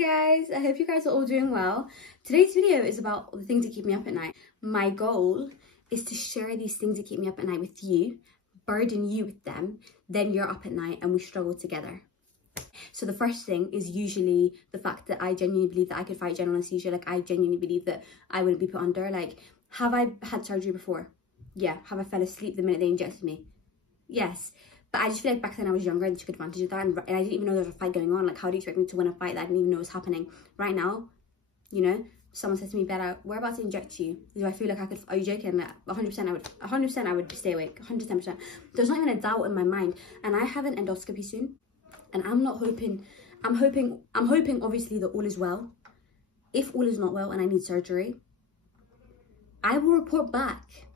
guys, I hope you guys are all doing well. Today's video is about the things that keep me up at night. My goal is to share these things that keep me up at night with you, burden you with them, then you're up at night and we struggle together. So the first thing is usually the fact that I genuinely believe that I could fight general anesthesia. Like, I genuinely believe that I wouldn't be put under. Like, have I had surgery before? Yeah. Have I fell asleep the minute they injected me? Yes. But I just feel like back then I was younger and took advantage of that, and I didn't even know there was a fight going on. Like, how do you expect me to win a fight that I didn't even know was happening? Right now, you know, someone says to me, Bella, we're about to inject you. Do I feel like I could, are you joking? Like, 100% I would stay awake, 110%. There's not even a doubt in my mind. And I have an endoscopy soon, and I'm hoping obviously that all is well. If all is not well and I need surgery, I will report back.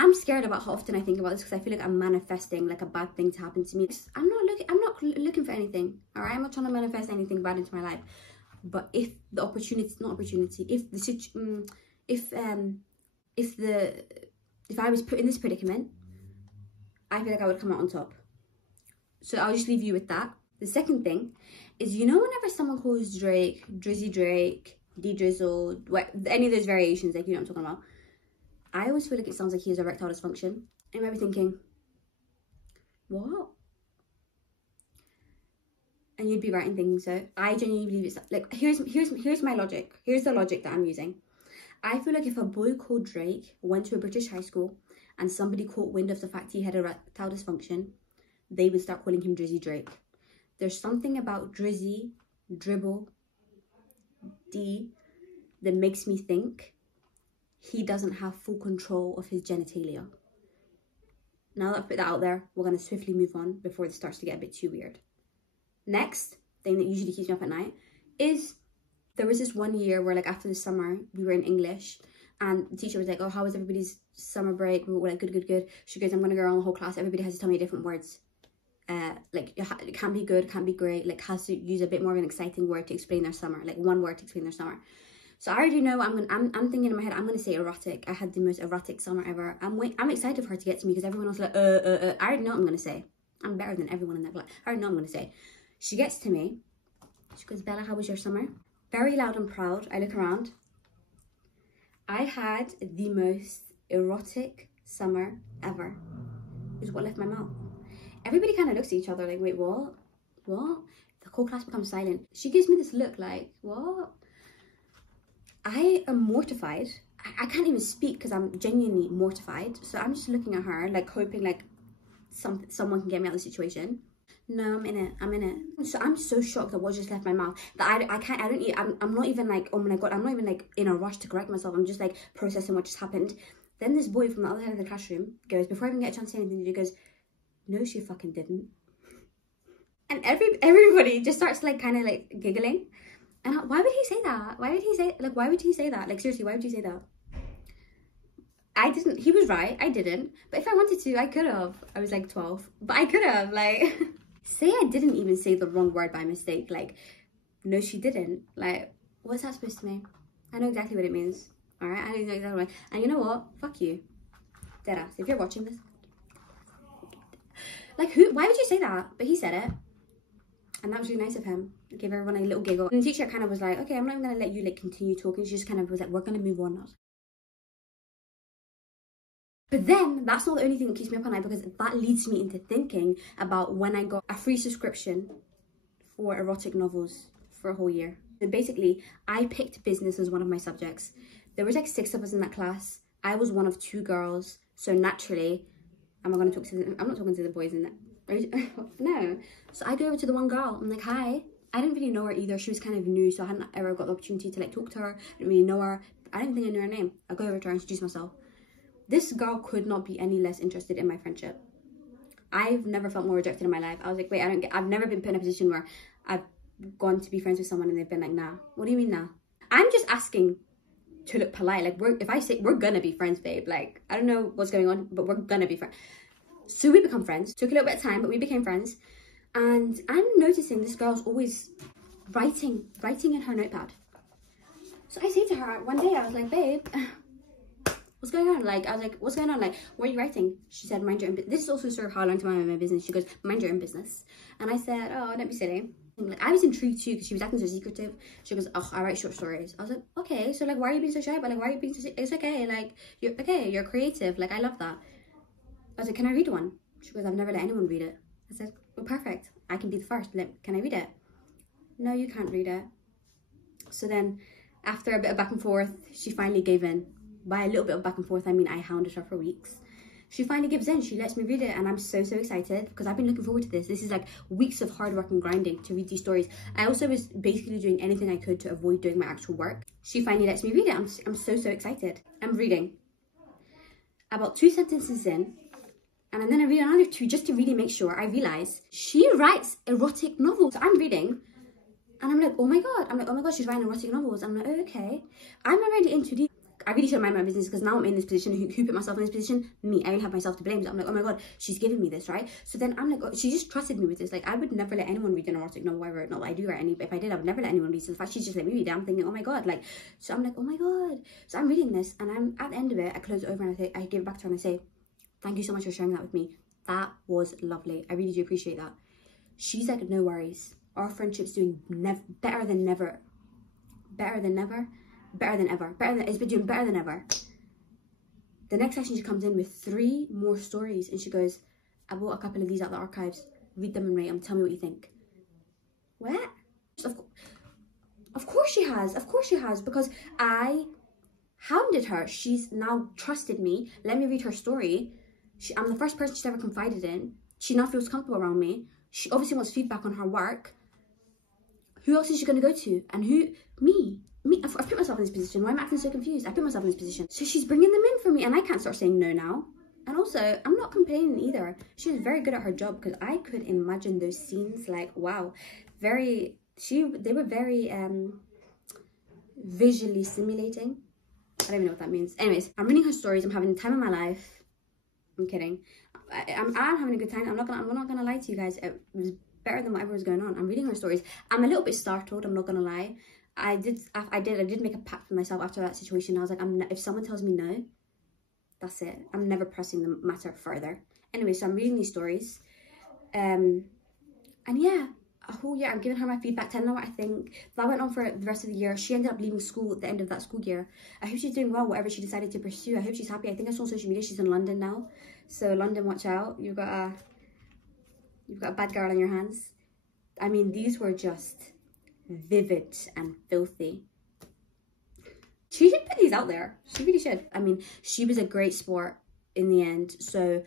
I'm scared about how often I think about this because I feel like I'm manifesting like a bad thing to happen to me. I'm not looking for anything, all right? I'm not trying to manifest anything bad into my life. But if the opportunity, if I was put in this predicament, I feel like I would come out on top. So I'll just leave you with that. The second thing is, you know, whenever someone calls Drake, Drizzy Drake, D-Drizzle, any of those variations, like, you know what I'm talking about, I always feel like it sounds like he has erectile dysfunction. I remember thinking, what? And you'd be right in thinking so. I genuinely believe it's like, here's my logic. Here's the logic that I'm using. I feel like if a boy called Drake went to a British high school and somebody caught wind of the fact he had erectile dysfunction, they would start calling him Drizzy Drake. There's something about Drizzy, Dribble, D that makes me think he doesn't have full control of his genitalia. Now that I've put that out there, we're going to swiftly move on before this starts to get a bit too weird. Next thing that usually keeps me up at night is, there was this one year where, like, after the summer, we were in English and the teacher was like, oh, how was everybody's summer break? We were like, good. She goes, I'm going to go around the whole class. Everybody has to tell me different words. Like, it can't be good, can't be great. Like, has to use a bit more of an exciting word to explain their summer. Like, one word to explain their summer. So I already know I'm thinking in my head, I'm gonna say erotic. I had the most erotic summer ever. I'm excited for her to get to me because everyone else is like, I already know what I'm gonna say. I'm better than everyone in that class. I already know what I'm gonna say. She gets to me. She goes, Bella, how was your summer? Very loud and proud. I look around. I had the most erotic summer ever. Is what left my mouth. Everybody kind of looks at each other like, wait, what? What? The whole class becomes silent. She gives me this look like, what? I am mortified. I can't even speak because I'm genuinely mortified. So I'm just looking at her, like, hoping like someone can get me out of the situation. No, I'm in it. So I'm so shocked at what just left my mouth that I'm not even like, oh my God, I'm not even like in a rush to correct myself. I'm just like processing what just happened. Then this boy from the other side of the classroom goes, before I even get a chance to say anything, he goes, no, she fucking didn't. And everybody just starts like kind of like giggling. And why would he say that? Why would he say that? Like, seriously, why would you say that? I didn't. He was right. I didn't. But if I wanted to, I could have. I was like 12. But I could have, like... Say I didn't even say the wrong word by mistake. Like, no, she didn't. Like, what's that supposed to mean? I know exactly what it means. Alright? I know exactly what it means. And you know what? Fuck you. Deadass. If you're watching this... Like, who? Why would you say that? But he said it. And that was really nice of him. It gave everyone a little giggle. And the teacher kind of was like, okay, I'm not even going to let you, like, continue talking. She just kind of was like, we're going to move on now. But then, that's not the only thing that keeps me up at night, because that leads me into thinking about when I got a free subscription for erotic novels for a whole year. So basically, I picked business as one of my subjects. There was like 6 of us in that class. I was one of 2 girls. So naturally, I'm not talking to the boys in that. No. So I go over to the one girl. I'm like, hi. I didn't really know her either. She was kind of new, so I hadn't ever got the opportunity to like talk to her. I didn't really know her. I didn't think I knew her name. I go over to her and introduce myself. This girl could not be any less interested in my friendship. I've never felt more rejected in my life. I was like, wait, I've never been put in a position where I've gone to be friends with someone and they've been like, nah. What do you mean nah? I'm just asking to look polite. Like, if I say we're gonna be friends, babe, like, I don't know what's going on, but we're gonna be friends. So we become friends. Took a little bit of time, but we became friends. And I'm noticing this girl's always writing in her notepad. So I say to her one day, I was like, babe, what's going on? Like, I was like, what's going on? Like, what are you writing? She said, mind your own business. This is also sort of how I learned to mind my own business. She goes, mind your own business. And I said, oh, don't be silly. Like, I was intrigued too, because she was acting so secretive. She goes, oh, I write short stories. I was like, okay, so like, why are you being so shy? But like, why are you being so, it's okay, like, you're okay, you're creative, like, I love that. I was like, can I read one? She goes, I've never let anyone read it. I said, well, perfect, I can be the first. Like, can I read it? No, you can't read it. So then, after a bit of back and forth, she finally gave in. By a little bit of back and forth, I mean I hounded her for weeks. She finally gives in. She lets me read it, and I'm so excited, because I've been looking forward to this. This is like weeks of hard work and grinding to read these stories. I also was basically doing anything I could to avoid doing my actual work. She finally lets me read it. I'm so excited. I'm reading. About 2 sentences in, and then I read another 2 just to really make sure, I realise she writes erotic novels. So I'm reading, and I'm like, oh my god, she's writing erotic novels. I'm like, oh, okay. I'm already into these. I really should mind my business, because now I'm in this position. Who put myself in this position? Me. I only have myself to blame. So I'm like, oh my god, she's giving me this, right? So then I'm like, oh, she just trusted me with this. Like, I would never let anyone read an erotic novel I wrote. Not that I do write any, but if I did, I would never let anyone read. So the fact she just let me read it, I'm thinking, oh my god, like, so I'm like, oh my god. So I'm reading this, and I'm at the end of it, I close it over, and I give it back to her, and I say, thank you so much for sharing that with me. That was lovely. I really do appreciate that. She's like, no worries. Our friendship's doing better than ever. It's been doing better than ever. The next session, she comes in with 3 more stories, and she goes, I bought a couple of these out of the archives. Read them and rate them. Tell me what you think. What? Of course she has. Of course she has. Because I hounded her. She's now trusted me. Let me read her story. I'm the first person she's ever confided in. She now feels comfortable around me. She obviously wants feedback on her work. Who else is she going to go to? And who? Me. I've put myself in this position. Why am I acting so confused? I put myself in this position. So she's bringing them in for me, and I can't start saying no now. And also, I'm not complaining either. She was very good at her job, because I could imagine those scenes. Like, wow. They were very visually stimulating. I don't even know what that means. Anyways, I'm reading her stories. I'm having the time of my life. I'm kidding. I'm having a good time. I'm not gonna lie to you guys. It was better than whatever was going on. I'm reading her stories. I'm a little bit startled. I'm not gonna lie. I did make a pact with myself after that situation. I was like, if someone tells me no, that's it. I'm never pressing the matter further. Anyway, so I'm reading these stories, and yeah, a whole year I'm giving her my feedback, telling her what I think. That went on for the rest of the year. She ended up leaving school at the end of that school year. I hope she's doing well, whatever she decided to pursue. I hope she's happy. I think I saw on social media she's in London now. So London, watch out. You've got a bad girl on your hands. I mean, these were just vivid and filthy. She should put these out there. She really should. I mean, she was a great sport in the end. So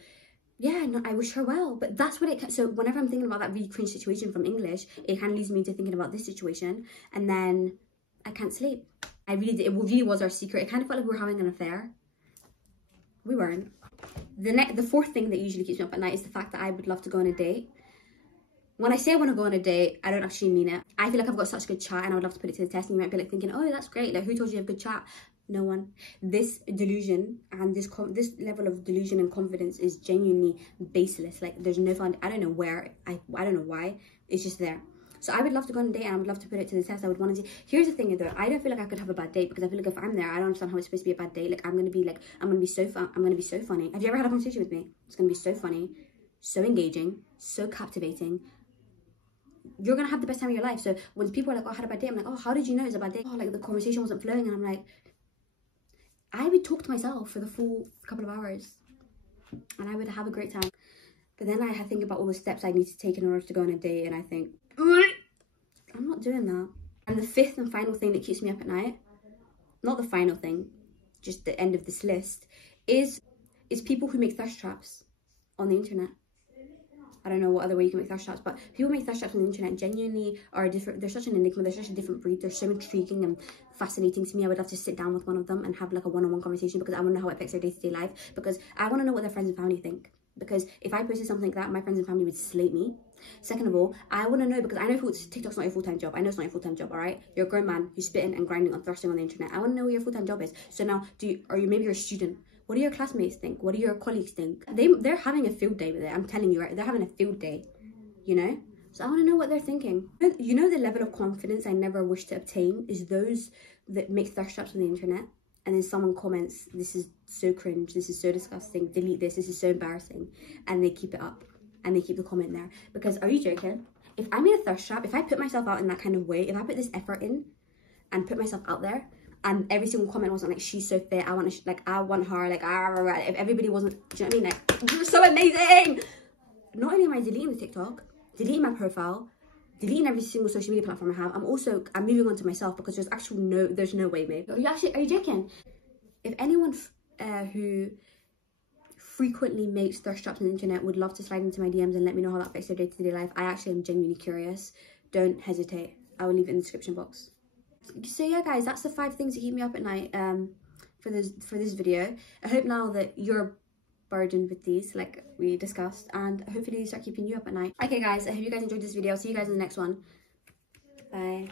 yeah, no, I wish her well. But that's what it... So whenever I'm thinking about that really cringe situation from English, it kind of leads me into thinking about this situation. And then I can't sleep. It really was our secret. It kind of felt like we were having an affair. We weren't. The fourth thing that usually keeps me up at night is the fact that I would love to go on a date. When I say I want to go on a date, I don't actually mean it. I feel like I've got such good chat, and I would love to put it to the test, and you might be like thinking, oh, that's great. Like, who told you have good chat? No one. This delusion and this level of delusion and confidence is genuinely baseless. Like, there's no fun. I don't know where. I don't know why. It's just there. So I would love to go on a date, and I would love to put it to the test. I would want to see. Here's the thing though, I don't feel like I could have a bad date, because I feel like if I'm there, I don't understand how it's supposed to be a bad date. Like, I'm gonna be so fun. I'm gonna be so funny. Have you ever had a conversation with me? It's gonna be so funny, so engaging, so captivating. You're gonna have the best time of your life. So when people are like, oh, I had a bad day, I'm like, oh, how did you know it was a bad day? Oh, like the conversation wasn't flowing, and I'm like, I would talk to myself for the full couple of hours, and I would have a great time. But then I think about all the steps I need to take in order to go on a date, and I think, I'm not doing that. And the fifth and final thing that keeps me up at night, not the final thing, just the end of this list, is people who make thirst traps on the internet. I don't know what other way you can make thirst traps, but people make thirst traps on the internet genuinely are different. They're such an enigma. They're such a different breed. They're so intriguing and fascinating to me. I would love to sit down with one of them and have like a one-on-one conversation, because I want to know how it affects their day-to-day life, because I want to know what their friends and family think. Because if I posted something like that, my friends and family would slate me. Second of all, I want to know, because I know TikTok's not your full-time job. I know it's not your full-time job, all right? You're a grown man who's spitting and grinding and thirsting on the internet. I want to know what your full-time job is. So now, maybe you're a student. What do your classmates think? What do your colleagues think? They're having a field day with it. I'm telling you, right? They're having a field day, you know? So I want to know what they're thinking. You know, the level of confidence I never wish to obtain is those that make thirst traps on the internet, and then someone comments, this is so cringe, this is so disgusting, delete this is so embarrassing, and they keep it up, and they keep the comment there. Because, are you joking? if I made a thirst trap, if I put myself out in that kind of way, if I put this effort in and put myself out there, and every single comment wasn't like, she's so fit, I want to, like, I want her, like, if everybody wasn't, do you know what I mean? Like, you're so amazing. Not only am I deleting the TikTok, deleting my profile, deleting every single social media platform I have, I'm moving on to myself, because there's no way, babe. Are you joking? If anyone who frequently makes thirst traps on the internet would love to slide into my DMs and let me know how that affects their day-to-day life, I actually am genuinely curious. Don't hesitate. I will leave it in the description box. So yeah, guys, that's the 5 things that keep me up at night for this video. I hope now that you're burdened with these, like we discussed, and hopefully these start keeping you up at night. Okay, guys, I hope you guys enjoyed this video. I'll see you guys in the next one. Bye.